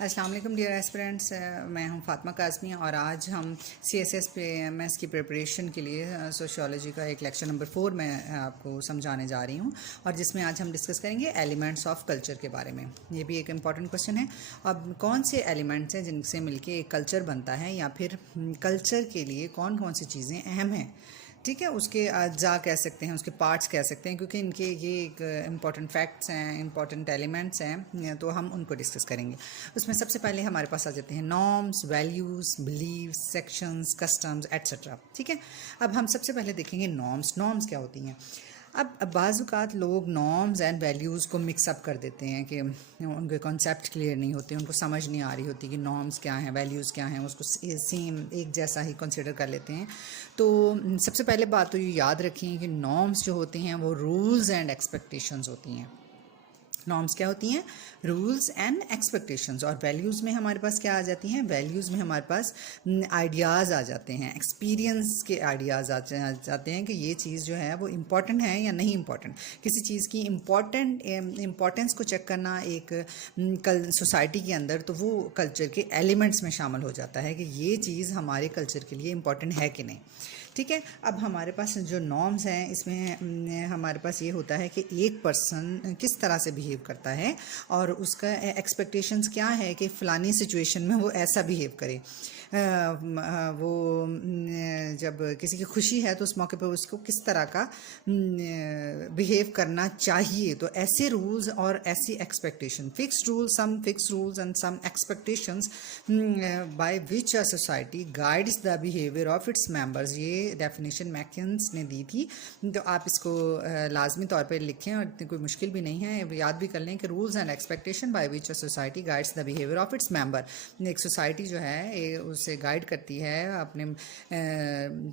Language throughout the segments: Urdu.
السلام علیکم ڈیئر ایسپرینٹس، میں ہوں فاطمہ کاظمی اور آج ہم CSS کی پریپریشن کے لیے سوشیالوجی کا ایک لیکچر نمبر 4 میں آپ کو سمجھانے جا رہی ہوں، اور جس میں آج ہم ڈسکس کریں گے ایلیمنٹس آف کلچر کے بارے میں۔ یہ بھی ایک امپورٹنٹ کوشچن ہے۔ اب کون سے ایلیمنٹس ہیں جن سے مل کے ایک کلچر بنتا ہے، یا پھر کلچر کے لیے کون کون سی چیزیں اہم ہیں، ٹھیک ہے، اس کے اجزاء کہہ سکتے ہیں، اس کے پارٹس کہہ سکتے ہیں، کیونکہ ان کے یہ ایک امپورٹنٹ فیکٹس ہیں، امپورٹنٹ ایلیمنٹس ہیں، تو ہم ان کو ڈسکس کریں گے۔ اس میں سب سے پہلے ہمارے پاس آ جاتے ہیں norms, values, beliefs, sections, customs etcetera, ٹھیک ہے۔ اب ہم سب سے پہلے دیکھیں گے نارمز کیا ہوتی ہیں۔ اب بعض اوقات لوگ نارمز اینڈ ویلیوز کو مکس اپ کر دیتے ہیں کہ ان کے کانسیپٹ کلیئر نہیں ہوتے، ان کو سمجھ نہیں آ رہی ہوتی کہ نارمز کیا ہیں، ویلیوز کیا ہیں، اس کو سیم ایک جیسا ہی کنسیڈر کر لیتے ہیں۔ تو سب سے پہلے بات تو یہ یاد رکھیں کہ نارمز جو ہوتے ہیں وہ رولز اینڈ ایکسپیکٹیشنز ہوتی ہیں۔ نارمز کیا ہوتی ہیں؟ Rules and expectations. اور ویلیوز میں ہمارے پاس کیا آ جاتی ہیں؟ ویلیوز میں ہمارے پاس آئیڈیاز آ جاتے ہیں، ایکسپیرینس کے آئیڈیاز آ جاتے ہیں کہ یہ چیز جو ہے وہ امپورٹنٹ ہے یا نہیں امپورٹنٹ۔ کسی چیز کی امپورٹنس کو چیک کرنا ایک سوسائٹی کے اندر، تو وہ کلچر کے ایلیمنٹس میں شامل ہو جاتا ہے کہ یہ چیز ہمارے کلچر کے لیے امپورٹنٹ ہے کہ نہیں، ٹھیک ہے۔ اب ہمارے پاس جو نارمز ہیں، اس میں ہمارے پاس یہ ہوتا ہے کہ ایک پرسن کس طرح سے بیہیو کرتا ہے، اور اس کا ایکسپیکٹیشنز کیا ہے کہ فلانی سچویشن میں وہ ایسا بیہیو کرے۔ وہ جب کسی کی خوشی ہے تو اس موقع پہ اس کو کس طرح کا بیہیو کرنا چاہیے۔ تو ایسے رولز اور ایسی expectation, some fix rules and some expectations by which a society guides the behaviour of its members, یہ ڈیفینیشن میکنز نے دی تھی۔ تو آپ اس کو لازمی طور پہ لکھیں، اور اتنی کوئی مشکل بھی نہیں ہے، یاد بھی کر لیں کہ rules and expectation by which a society guides the behaviour of its member. ایک سوسائٹی جو ہے اسے گائیڈ کرتی ہے، اپنے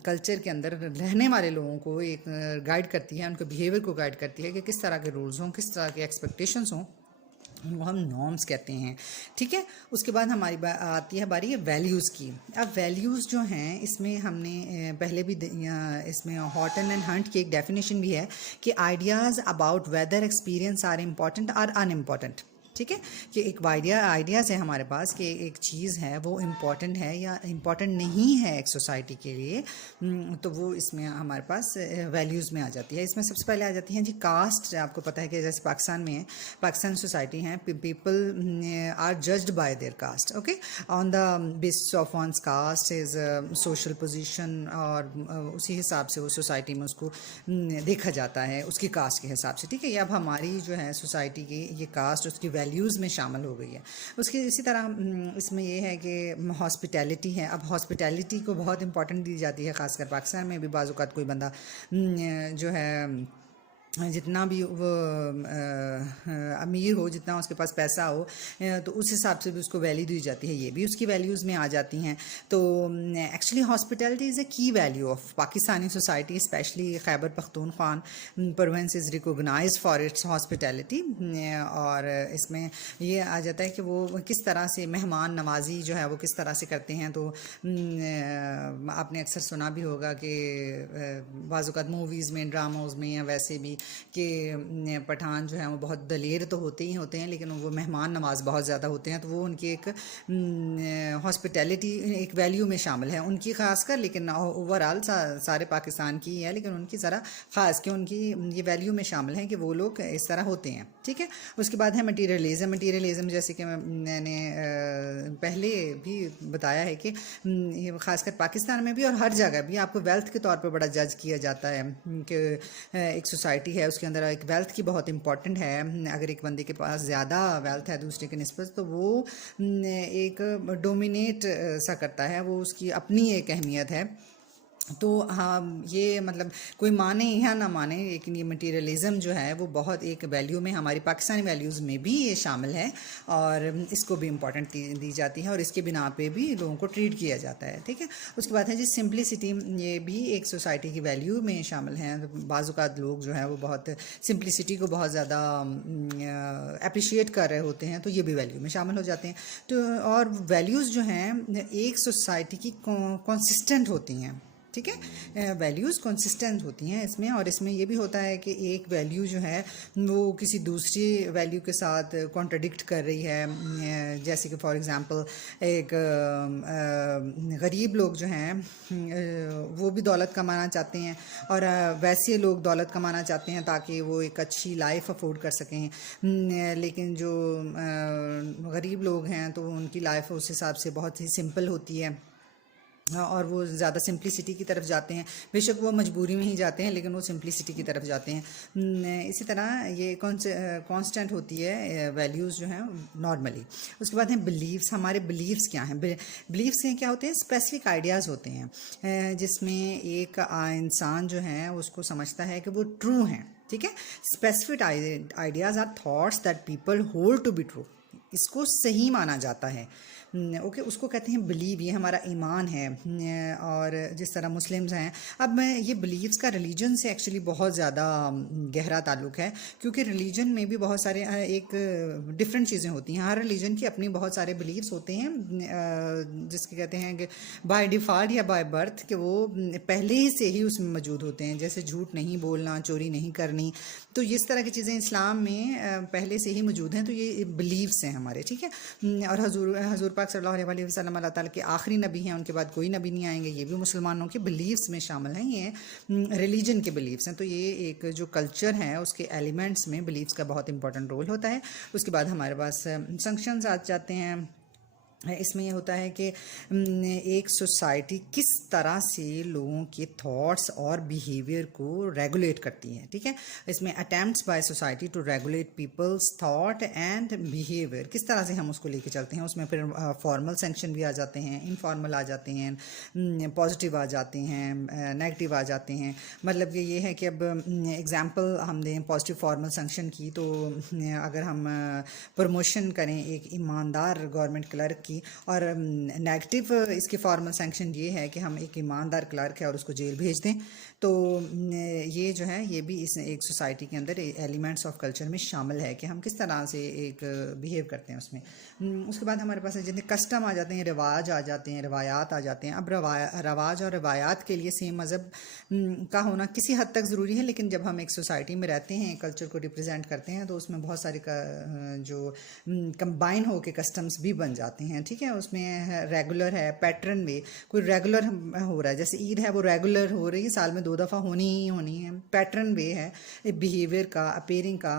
کلچر کے اندر رہنے والے لوگوں کو ایک گائیڈ کرتی ہے، ان کے بیہیویئر کو گائیڈ کرتی ہے کہ کس طرح کے رولز ہوں، کس طرح کے ایکسپیکٹیشنز ہوں، ان کو ہم نارمز کہتے ہیں، ٹھیک ہے۔ اس کے بعد ہماری آتی ہے باری ویلیوز کی۔ اب ویلیوز جو ہیں، اس میں ہم نے پہلے بھی اس میں ہارٹن اینڈ ہنٹ کی ایک ڈیفینیشن بھی ہے کہ ideas about whether experience are important اور ان امپورٹنٹ، ٹھیک ہے، کہ ایک آئیڈیاز ہے ہمارے پاس کہ ایک چیز ہے وہ امپورٹنٹ ہے یا امپورٹنٹ نہیں ہے ایک سوسائٹی کے لیے، تو وہ اس میں ہمارے پاس ویلیوز میں آ جاتی ہے۔ اس میں سب سے پہلے آ جاتی ہیں جی کاسٹ۔ آپ کو پتہ ہے کہ جیسے پاکستان میں ہے، پاکستان سوسائٹی ہیں، people are judged by their caste, okay, on the basis of one's caste is social position, اور اسی حساب سے وہ سوسائٹی میں اس کو دیکھا جاتا ہے اس کی کاسٹ کے حساب سے، ٹھیک ہے۔ یہ اب ہماری جو ہے سوسائٹی کی یہ کاسٹ اس کی ویلیوز میں شامل ہو گئی ہے۔ اسی طرح اس میں یہ ہے کہ ہاسپٹیلٹی ہے۔ اب ہاسپٹیلٹی کو بہت امپورٹنٹ دی جاتی ہے، خاص کر پاکستان میں بھی۔ بعض اوقات کوئی بندہ جو ہے جتنا بھی وہ امیر ہو، جتنا اس کے پاس پیسہ ہو، تو اس حساب سے بھی اس کو ویلیو دی جاتی ہے، یہ بھی اس کی ویلیوز میں آ جاتی ہیں۔ تو ایکچولی ہاسپٹیلٹی از اے کی value of Pakistani society, especially Khyber Pakhtunkhwa province is recognised for its hospitality. اور اس میں یہ آ جاتا ہے کہ وہ کس طرح سے مہمان نوازی جو ہے وہ کس طرح سے کرتے ہیں۔ تو آپ نے اکثر سنا بھی ہوگا کہ بعض اوقات موویز میں، ڈراماز میں، یا ویسے بھی، کہ پٹھان جو ہیں وہ بہت دلیر تو ہوتے ہی ہوتے ہیں، لیکن وہ مہمان نواز بہت زیادہ ہوتے ہیں۔ تو وہ ان کی ایک ہاسپٹیلٹی ایک ویلیو میں شامل ہے ان کی، خاص کر، لیکن اوور آل سارے پاکستان کی ہے، لیکن ان کی ذرا خاص کہ ان کی یہ ویلیو میں شامل ہے کہ وہ لوگ اس طرح ہوتے ہیں، ٹھیک ہے۔ اس کے بعد ہے مٹیریلزم، جیسے کہ میں نے پہلے بھی بتایا ہے کہ خاص کر پاکستان میں بھی اور ہر جگہ بھی آپ کو ویلتھ کے طور پہ بڑا جج کیا جاتا ہے کہ ایک سوسائٹی ہے، اس کے اندر ایک ویلتھ کی بہت امپورٹنٹ ہے۔ اگر ایک بندے کے پاس زیادہ ویلتھ ہے دوسرے کے نسبت، تو وہ ایک ڈومینیٹ سا کرتا ہے، وہ اس کی اپنی ایک اہمیت ہے۔ تو ہاں، یہ مطلب کوئی مانے یا نہ مانے، لیکن یہ مٹیریلزم جو ہے وہ بہت ایک ویلیو میں، ہماری پاکستانی ویلیوز میں بھی یہ شامل ہے، اور اس کو بھی امپورٹنٹ دی جاتی ہے، اور اس کے بنا پہ بھی لوگوں کو ٹریٹ کیا جاتا ہے، ٹھیک ہے۔ اس کے بعد ہے جی سمپلسٹی، یہ بھی ایک سوسائٹی کی ویلیو میں شامل ہیں۔ بعض اوقات لوگ جو ہے وہ بہت سمپلسٹی کو بہت زیادہ اپریشیٹ کر رہے ہوتے ہیں، تو یہ بھی ویلیو میں شامل ہو جاتے ہیں۔ تو اور ویلیوز جو ہیں ایک سوسائٹی کی کنسسٹنٹ ہوتی ہیں، ٹھیک ہے. ویلیوز کنسسٹنٹ ہوتی ہیں اس میں، اور اس میں یہ بھی ہوتا ہے کہ ایک ویلیو جو ہے وہ کسی دوسری ویلیو کے ساتھ کانٹرڈکٹ کر رہی ہے. جیسے کہ فار ایگزامپل ایک غریب لوگ جو ہیں وہ بھی دولت کمانا چاہتے ہیں، اور ویسے لوگ دولت کمانا چاہتے ہیں تاکہ وہ ایک اچھی لائف افورڈ کر سکیں. لیکن جو غریب لوگ ہیں تو ان کی لائف اس حساب سے بہت ہی سمپل ہوتی ہے، اور وہ زیادہ سمپلسٹی کی طرف جاتے ہیں. بے شک وہ مجبوری میں ہی جاتے ہیں لیکن وہ سمپلسٹی کی طرف جاتے ہیں. اسی طرح یہ کانسٹنٹ ہوتی ہے ویلیوز جو ہیں نارملی. اس کے بعد ہیں بلیفس. ہمارے بلیفس کیا ہیں؟ بلیفس کیا ہوتے ہیں؟ اسپیسیفک آئیڈیاز ہوتے ہیں جس میں ایک انسان جو ہے اس کو سمجھتا ہے کہ وہ ٹرو ہیں. ٹھیک ہے. Specific ideas or thoughts that people hold to be true. اس کو صحیح مانا جاتا ہے. اوکے، اس کو کہتے ہیں بلیو. یہ ہمارا ایمان ہے. اور جس طرح مسلمز ہیں، اب یہ بلیوز کا ریلیجن سے ایکچولی بہت زیادہ گہرا تعلق ہے، کیونکہ ریلیجن میں بھی بہت سارے ایک ڈفرینٹ چیزیں ہوتی ہیں. ہر ریلیجن کی اپنی بہت سارے بلیوز ہوتے ہیں جس کے کہتے ہیں کہ بائی ڈیفالٹ یا بائی برتھ، کہ وہ پہلے ہی سے ہی اس میں موجود ہوتے ہیں. جیسے جھوٹ نہیں بولنا، چوری نہیں کرنی، تو اس طرح کی چیزیں اسلام میں پہلے سے ہی موجود ہیں. تو یہ بلیوز ہیں ہمارے. ٹھیک ہے. اور حضور پاک صلی اللہ علیہ وسلم اللہ تعالیٰ کے آخری نبی ہیں، ان کے بعد کوئی نبی نہیں آئیں گے. یہ بھی مسلمانوں کے بلیفس میں شامل ہیں. یہ ریلیجن کے بلیفس ہیں. تو یہ ایک جو کلچر ہے اس کے ایلیمنٹس میں بلیفس کا بہت امپورٹنٹ رول ہوتا ہے. اس کے بعد ہمارے پاس سنکشنز آ جاتے ہیں. اس میں یہ ہوتا ہے کہ ایک سوسائٹی کس طرح سے لوگوں کے تھاٹس اور بیہیویئر کو ریگولیٹ کرتی ہے. ٹھیک ہے. اس میں attempts by society to regulate people's thought and behaviour, کس طرح سے ہم اس کو لے کے چلتے ہیں. اس میں پھر فارمل سینکشن بھی آ جاتے ہیں، انفارمل آ جاتے ہیں، پازیٹیو آ جاتے ہیں، نیگیٹو آ جاتے ہیں. مطلب کہ یہ ہے کہ اب ایگزامپل ہم دیں پازیٹیو فارمل سینکشن کی، تو اگر ہم پروموشن کریں ایک ایماندار گورنمنٹ کلرک کی، اور نیگیٹو اس کی فارمل سینکشن یہ ہے کہ ہم ایک ایماندار کلرک ہے اور اس کو جیل بھیج دیں، تو یہ جو ہے یہ بھی اس ایک سوسائٹی کے اندر ایلیمنٹس آف کلچر میں شامل ہے کہ ہم کس طرح سے ایک بیہیو کرتے ہیں اس میں. اس کے بعد ہمارے پاس جتنے کسٹم آ جاتے ہیں، رواج آ جاتے ہیں، روایات آ جاتے ہیں. اب رواج اور روایات کے لیے سیم مذہب کا ہونا کسی حد تک ضروری ہے، لیکن جب ہم ایک سوسائٹی میں رہتے ہیں، کلچر کو ریپرزینٹ کرتے ہیں، تو اس میں بہت سارے جو کمبائن ہو کے کسٹمز بھی بن جاتے ہیں. ٹھیک ہے. اس میں ریگولر ہے، پیٹرن وے، کوئی ریگولر ہو رہا ہے، جیسے عید ہے وہ ریگولر ہو رہی ہے، سال میں 2 دفعہ ہونی ہی ہونی ہے. پیٹرن وے ہے بیہیویئر کا، اپیئرنگ کا،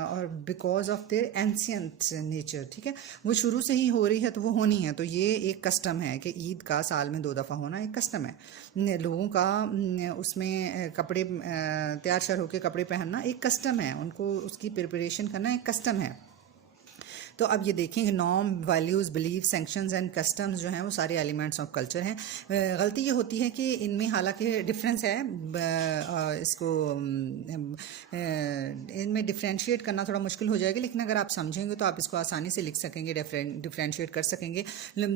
اور because of their ancient nature. ٹھیک ہے. وہ شروع سے ہی ہو رہی ہے تو وہ ہونی ہے. تو یہ ایک کسٹم ہے کہ عید کا سال میں 2 دفعہ ہونا ایک کسٹم ہے. لوگوں کا اس میں کپڑے تیار شر ہو کے کپڑے پہننا ایک کسٹم ہے. ان کو اس کی پریپریشن کرنا ایک کسٹم ہے. تو اب یہ دیکھیں کہ norm, values, belief, sanctions and customs جو ہیں وہ سارے ایلیمنٹس آف کلچر ہیں. غلطی یہ ہوتی ہے کہ ان میں حالانکہ ڈفرینس ہے، اس کو ان میں ڈفرینشیٹ کرنا تھوڑا مشکل ہو جائے گا، لیکن اگر آپ سمجھیں گے تو آپ اس کو آسانی سے لکھ سکیں گے، ڈفرینشیٹ کر سکیں گے.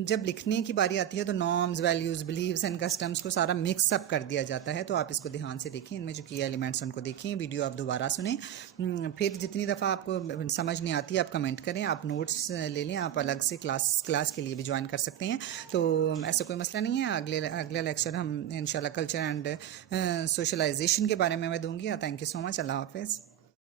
جب لکھنے کی باری آتی ہے تو norms, values, beliefs and customs کو سارا مکس اپ کر دیا جاتا ہے. تو آپ اس کو دھیان سے دیکھیں، ان میں جو کی ایلیمنٹس ان کو دیکھیں. ویڈیو آپ دوبارہ سنیں، پھر جتنی دفعہ آپ کو سمجھ نہیں آتی آپ کمنٹ کریں. آپ نوٹس لے لیں، آپ الگ سے کلاس کے لیے بھی جوائن کر سکتے ہیں. تو ایسا کوئی مسئلہ نہیں ہے. اگلا لیکچر ہم انشاءاللہ کلچر اینڈ سوشلائزیشن کے بارے میں دوں گی. تھینک یو سو مچ. اللہ حافظ.